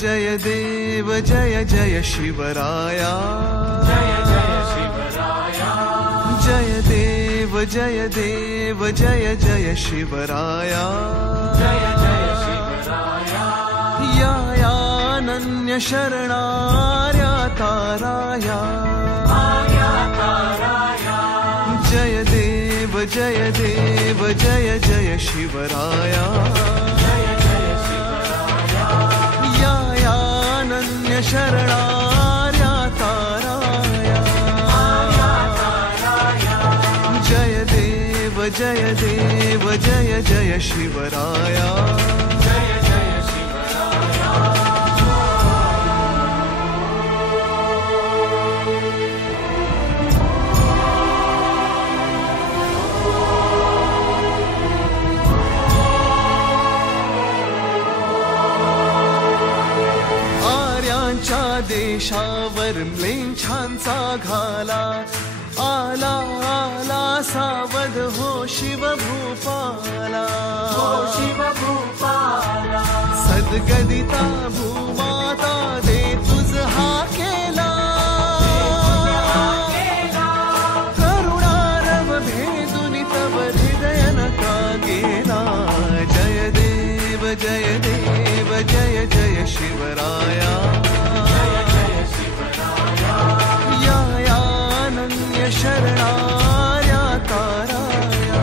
जय देव जय जय शिवराया, जय जय शिवराया, जय देव जय देव जय जय शिवराया, जय जय शिवराया, यायानन्य शरणार्या ताराया, आर्या ताराया, जय देव जय देव जय जय शिवराया, जय जय शिवराया, यायानन्य शरणार्या ताराया, आर्या ताराया, जय देव जय देव जय जय शिवराया, जय जय शिवराया। देशावर म्लेच्छांचा घाला, आला आला सावध हो शिवभूपाला, हो शिवभूपाला, सद्गदिता भूमाता दे तुझ हा केला, करुणारव भेदुनि तव हृदय नका गेला, जय देव जय देव जय जय शिवराया, शरणार्या ताराया,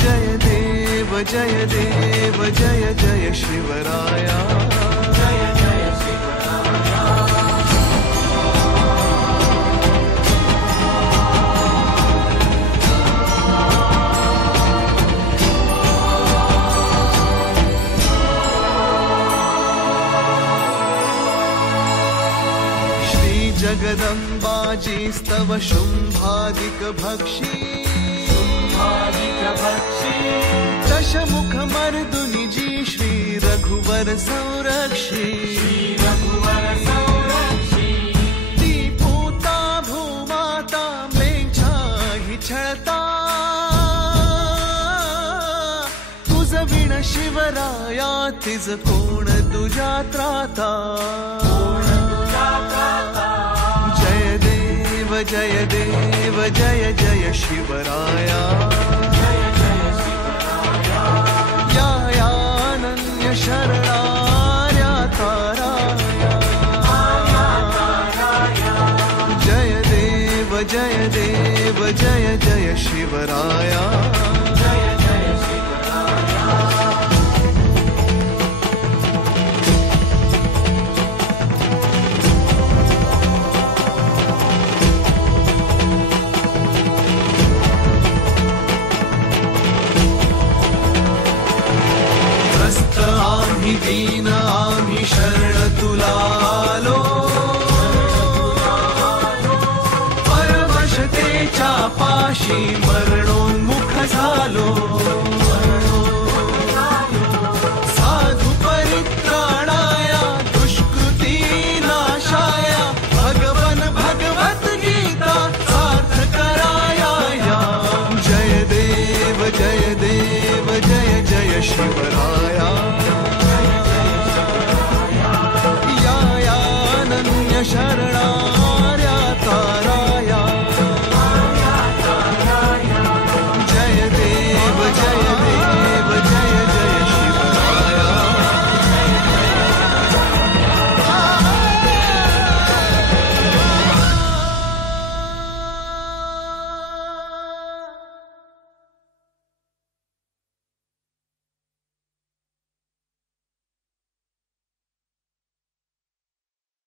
जय देव जय देव जय जय शिवराया, जय जय शिवराया। जगदम्बाजीस्तव शुम्भादिक भक्षी, शुम्भादिक भक्षी, दशमुख मर्दुनि जी श्री रघुवर संरक्षी, श्री रघुवर संरक्षी, दीपूता भूमाता म्लेच्छा हि छळता, तुझ विण शिवराया तिज कोण तुझ्या त्राता, जय देव जय देव जय जय शिवराया, जय जय शिवराया, यायानन्य शरणार्या ताराया, आर्या ताराया, जय देव जय देव जय जय शिवराया, जय जय शिवराया। दीन आम्ही शरण तुला आलो, परवशतेच्या पाशी मरणोन्मुख झालो, साधु परित्राणाया दुष्कृती नाशाया, भगवन भगवत गीता सार्थ कराया, जय देव जय देव जय जय शिवराया,